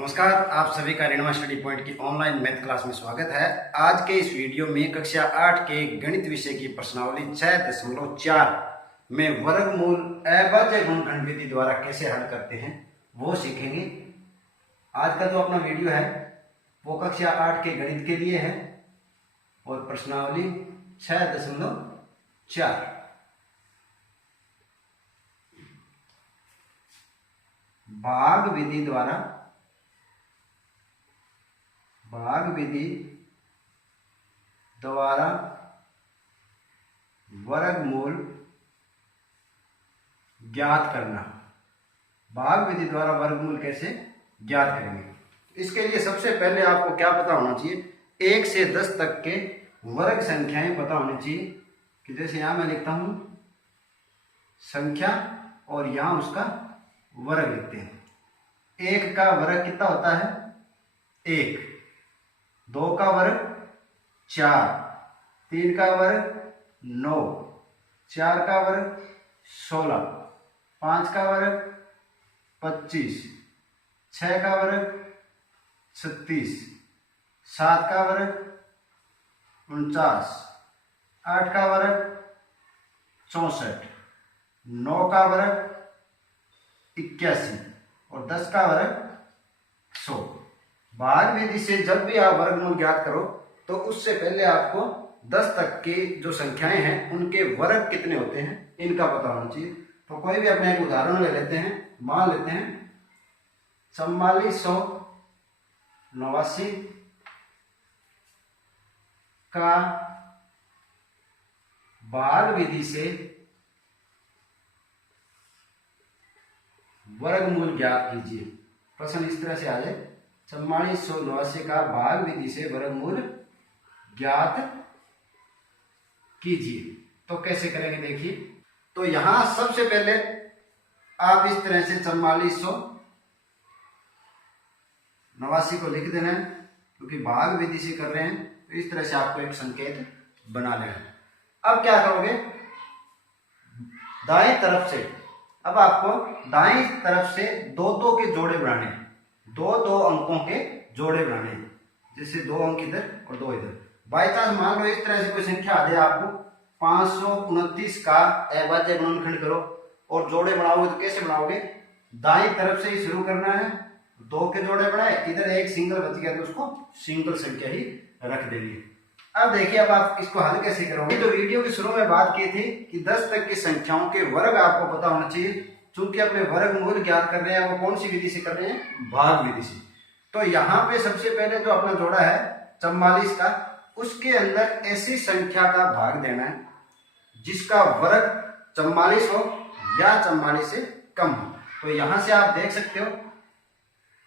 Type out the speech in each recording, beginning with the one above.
नमस्कार, आप सभी का ऋणमा स्टडी पॉइंट की ऑनलाइन मैथ क्लास में स्वागत है। आज के इस वीडियो में कक्षा 8 के गणित विषय की प्रश्नावली 6.4 में वर्गमूल अभाज्य गुणनखंड विधि द्वारा कैसे हल करते हैं वो सीखेंगे। आज का जो अपना वीडियो है वो कक्षा 8 के गणित के लिए है और प्रश्नावली 6.4 भाग विधि द्वारा वर्गमूल ज्ञात करना। भाग विधि द्वारा वर्गमूल कैसे ज्ञात करेंगे, इसके लिए सबसे पहले आपको क्या पता होना चाहिए, 1 से 10 तक के वर्ग संख्याएं पता होनी चाहिए। कि जैसे यहां मैं लिखता हूं संख्या और यहां उसका वर्ग लिखते हैं। 1 का वर्ग कितना होता है 1, 2 का वर्ग 4, 3 का वर्ग 9, 4 का वर्ग 16, 5 का वर्ग 25, 6 का वर्ग 36, 7 का वर्ग 49, 8 का वर्ग 64, 9 का वर्ग 81 और 10 का वर्ग 100। भाग विधि से जब भी आप वर्गमूल ज्ञात करो तो उससे पहले आपको 10 तक की जो संख्याएं हैं उनके वर्ग कितने होते हैं इनका पता होना चाहिए। तो कोई भी अपने एक उदाहरण ले लेते हैं, मान लेते हैं 4489 का भाग विधि से वर्गमूल ज्ञात कीजिए। प्रश्न इस तरह से आ जाए, 4489 का भाग विधि से वर्गमूल ज्ञात कीजिए। तो कैसे करेंगे देखिए। तो यहां सबसे पहले आप इस तरह से 4489 को लिख देना है, क्योंकि भाग विधि से कर रहे हैं तो इस तरह से आपको एक संकेत बना लेना है। अब क्या करोगे, दाएं तरफ से अब आपको दाएं तरफ से 2-2 के जोड़े बनाने हैं, 2-2 अंकों के जोड़े बनाने हैं। जैसे 2 अंक इधर और 2 इधर। बाई चांस मान लो इस तरह से कोई संख्या आ जाए आपको 529 का अभाज्य गुणनखंड करो और जोड़े बनाओगे तो कैसे बनाओगे, दाएं तरफ से ही शुरू करना है, 2 के जोड़े बनाए, इधर एक सिंगल बच गया तो उसको सिंगल संख्या ही रख देंगे। अब देखिए अब आप इसको हल कैसे करोगे। तो वीडियो के शुरू में बात की थी कि 10 तक की संख्याओं के वर्ग आपको पता होना चाहिए। चूंकि अपने वर्गमूल ज्ञात कर रहे हैं वो कौन सी विधि से कर रहे हैं, भाग विधि से। तो यहाँ पे सबसे पहले जो अपना जोड़ा है 44 का, उसके अंदर ऐसी संख्या का भाग देना है जिसका वर्ग 44 हो या 44 से कम हो। तो यहां से आप देख सकते हो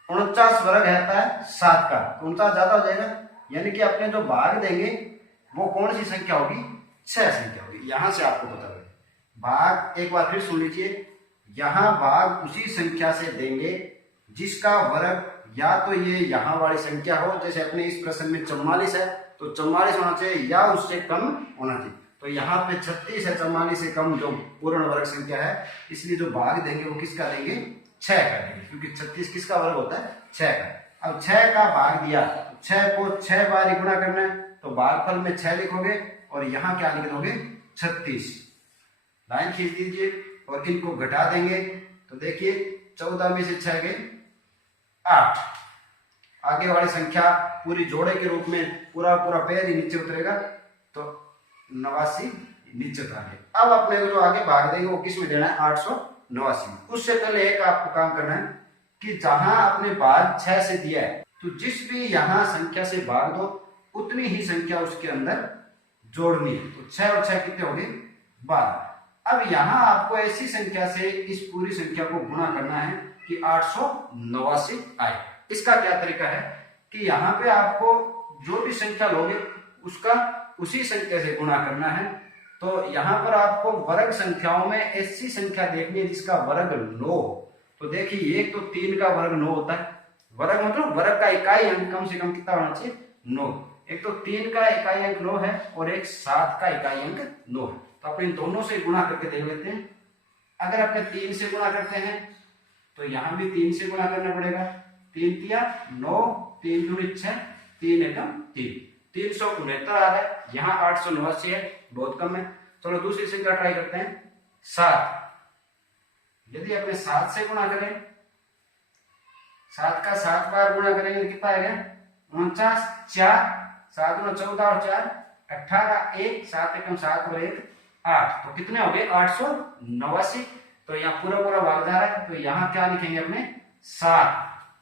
49 वर्ग रहता है 7 का, 49 ज्यादा हो जाएगा, यानी कि अपने जो भाग देंगे वो कौन सी संख्या होगी, 6 संख्या होगी। यहां से आपको पता लगे भाग, एक बार फिर सुन लीजिए, यहां भाग उसी संख्या से देंगे जिसका वर्ग या तो ये यहां वाली संख्या हो, जैसे अपने इस प्रश्न में 44 है तो 44 होना चाहिए या उससे कम होना चाहिए। तो यहाँ पे 36 है, 44 से कम जो पूर्ण वर्ग संख्या है, इसलिए जो भाग देंगे वो किसका देंगे, 6 का देंगे, क्योंकि 36 किसका वर्ग होता है, 6 का। अब 6 का भाग दिया, 6 को 6 बार ही गुणा करना है, तो भागफल में 6 लिखोगे और यहाँ क्या लिख दोगे 36। लाइन खींच दीजिए और इनको घटा देंगे तो देखिए 14 में से 6 गए 8। आगे वाली संख्या पूरी जोड़े के रूप में पूरा पैर ही नीचे उतरेगा, तो 89 नीचे उतरा गए। अब अपने जो आगे भाग देंगे वो किस में देना है, 889। उससे पहले एक आपको काम करना है कि जहां आपने भाग 6 से दिया है तो जिस भी यहां संख्या से भाग दो उतनी ही संख्या उसके अंदर जोड़नी है। तो 6 और 6 कितने हो गए, 12। अब यहां आपको ऐसी संख्या से इस पूरी संख्या को गुणा करना है कि 889 आए। इसका क्या तरीका है कि यहाँ पे आपको जो भी संख्या लोगे उसका उसी संख्या से गुणा करना है। तो यहाँ पर आपको वर्ग संख्याओं में ऐसी संख्या देखनी है जिसका वर्ग 9 हो। तो देखिए एक तो 3 का वर्ग 9 होता है, वर्ग मतलब वर्ग का इकाई अंक कम से कम कितना होना चाहिए, 9। एक तो 3 का इकाई अंक 9 है और एक 7 का इकाई अंक 9 है। तो अपने इन दोनों से गुणा करके देख लेते हैं। अगर अपने 3 से गुणा करते हैं तो यहां भी 3 से गुणा करना पड़ेगा, 3 तिया 9, 3 दूनी 6, 3 एकम 3, 369 आ रहा है। यहाँ 889 है, बहुत कम है। चलो दूसरी संख्या ट्राई करते हैं, 7। यदि अपने 7 से गुणा करें, 7 का 7 बार गुणा करेंगे कितना आएगा? 49, 4, 7 गुना 14 और 4 18, 1, 7 एकम 7 और 1 8, तो कितने हो गए? 889। तो यहाँ पूरा पूरा भाग जा रहा है, तो यहाँ क्या लिखेंगे अपने? 7।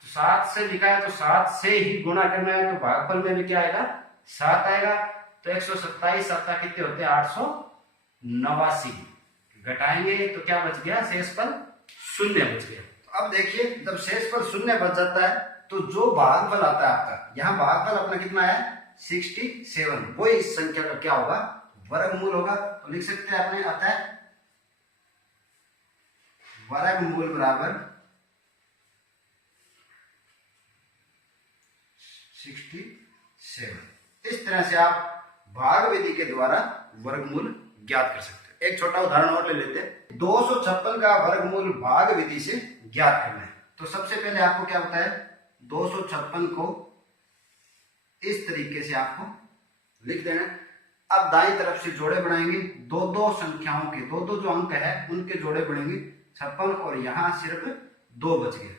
तो 7 से लिखा है तो 7 से ही गुणा करना है, तो भागफल में भी क्या आएगा? 7 आएगा। तो 127 7 कितने होते हैं? 889। घटाएंगे तो क्या बच गया? शेषफल 0 बच गया। तो अब देखिए, जब शेषफल 0 बच जाता है तो जो भागफल आता है आपका, यहाँ भागफल अपना कितना है? 67। वो इस संख्या का क्या होगा? वर्गमूल होगा। तो लिख सकते हैं अपने, आता है वर्गमूल बराबर 67। इस तरह से आप भाग विधि के द्वारा वर्गमूल ज्ञात कर सकते हैं। एक छोटा उदाहरण और ले लेते हैं। 256 का वर्गमूल भाग विधि से ज्ञात करना है। तो सबसे पहले आपको क्या होता है? 256 को इस तरीके से आपको लिख देना। अब दाईं तरफ से जोड़े बनाएंगे, दो संख्याओं के दो जो अंक है उनके जोड़े बनेंगे 56, और यहाँ सिर्फ 2 बच गए।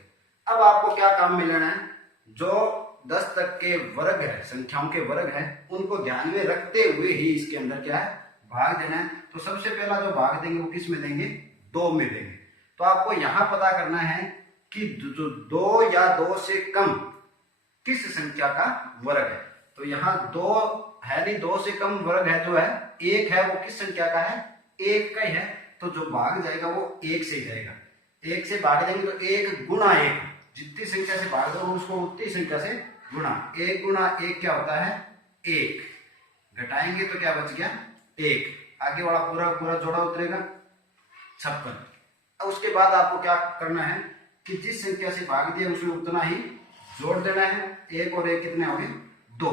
अब आपको क्या काम में लेना है? जो 10 तक के वर्ग है, संख्याओं के वर्ग है, उनको ध्यान में रखते हुए ही इसके अंदर क्या है? भाग देना है। तो सबसे पहला जो भाग देंगे वो किस में देंगे? 2 में देंगे। तो आपको यहाँ पता करना है कि जो 2 या 2 से कम किस संख्या का वर्ग है। तो यहाँ 2 है नहीं, 2 से कम वर्ग है जो है 1 है, वो किस संख्या का है? 1 का ही है। तो जो भाग जाएगा वो 1 से ही जाएगा। 1 से भाग देंगे तो 1 गुणा 1, जितनी संख्या से भाग दो उसको उतनी संख्या से गुणा। 1 गुणा 1 क्या होता है? 1। घटाएंगे तो क्या बच गया? 1। आगे वाला पूरा पूरा जोड़ा उतरेगा 56। अब उसके बाद आपको क्या करना है कि जिस संख्या से भाग दिया उसमें उतना ही जोड़ देना है। 1 और 1 कितने हो गए? 2।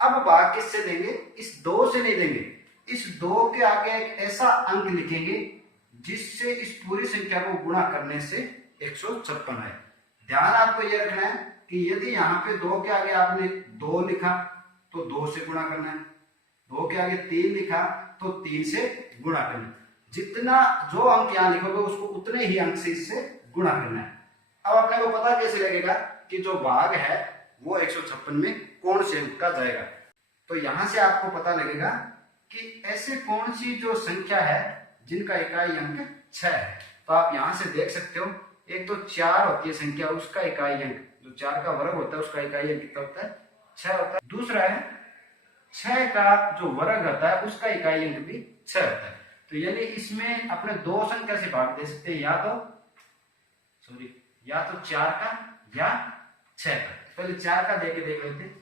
अब भाग किससे देंगे? इस 2 से नहीं देंगे, इस 2 के आगे एक ऐसा अंक लिखेंगे जिससे इस पूरी संख्या को गुणा करने से 156 आए। ध्यान आपको यह रखना है कि यदि यहाँ पे 2 के आगे आपने 2 लिखा तो 2 से गुणा करना है, 2 के आगे 3 लिखा तो 3 से गुणा करना है। जितना जो अंक यहाँ लिखोगे उसको उतने ही अंक से इससे गुणा करना है। अब अपने को पता कैसे लगेगा कि जो भाग है वो 156 में कौन से अंक का जाएगा? तो यहां से आपको पता लगेगा कि ऐसे कौन सी जो संख्या है जिनका इकाई अंक 6 है। तो आप यहां से देख सकते हो, एक तो 4 होती है संख्या, उसका इकाई अंक जो 4 का वर्ग होता है उसका इकाई अंक कितना होता है? 6 होता है। दूसरा है 6 का जो वर्ग होता है उसका इकाई अंक भी 6 होता है। तो यानी इसमें अपने 2 संख्या से भाग दे सकते हैं, या तो 4 का या 6 का। पहले 4 का देख लेते हैं।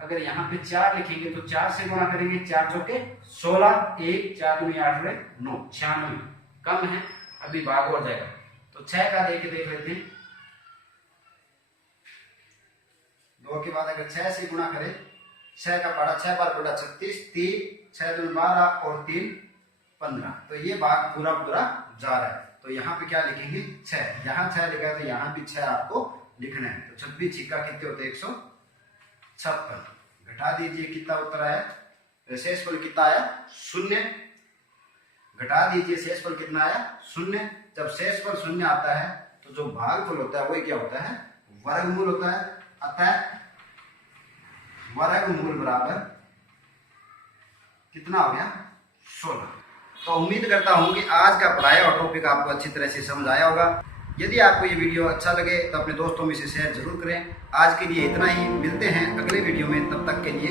अगर यहाँ पे 4 लिखेंगे तो 4 से गुणा करेंगे, 4 चौके 16, 1 4 दूनी 8 9 96, कम है, अभी भाग हो जाएगा। तो 6 का देख लेते हैं। 2 के बाद अगर 6 से गुणा करें, 6 का पढ़ा 6 बार बड़ा 36, 3 6 दूनी 12 और 3 15। तो ये भाग पूरा पूरा जा रहा है। तो यहाँ पे क्या लिखेंगे? 6। यहाँ 6 लिखा है तो यहाँ भी 6 आपको लिखना है। तो 26 छिक्का कितने होते हैं? 156। घटा दीजिए, कितना उत्तर आया? शेषफल कितना आया? 0। घटा दीजिए, शेषफल कितना आया? 0। जब शेषफल 0 आता है तो जो भागफल होता है वही क्या होता है? वर्गमूल होता है। अतः वर्गमूल बराबर कितना हो गया? 16। तो उम्मीद करता हूं कि आज का पढ़ाया हुआ टॉपिक आपको अच्छी तरह से समझ आया होगा। यदि आपको ये वीडियो अच्छा लगे तो अपने दोस्तों में से शेयर जरूर करें। आज के लिए इतना ही, मिलते हैं अगले वीडियो में, तब तक के लिए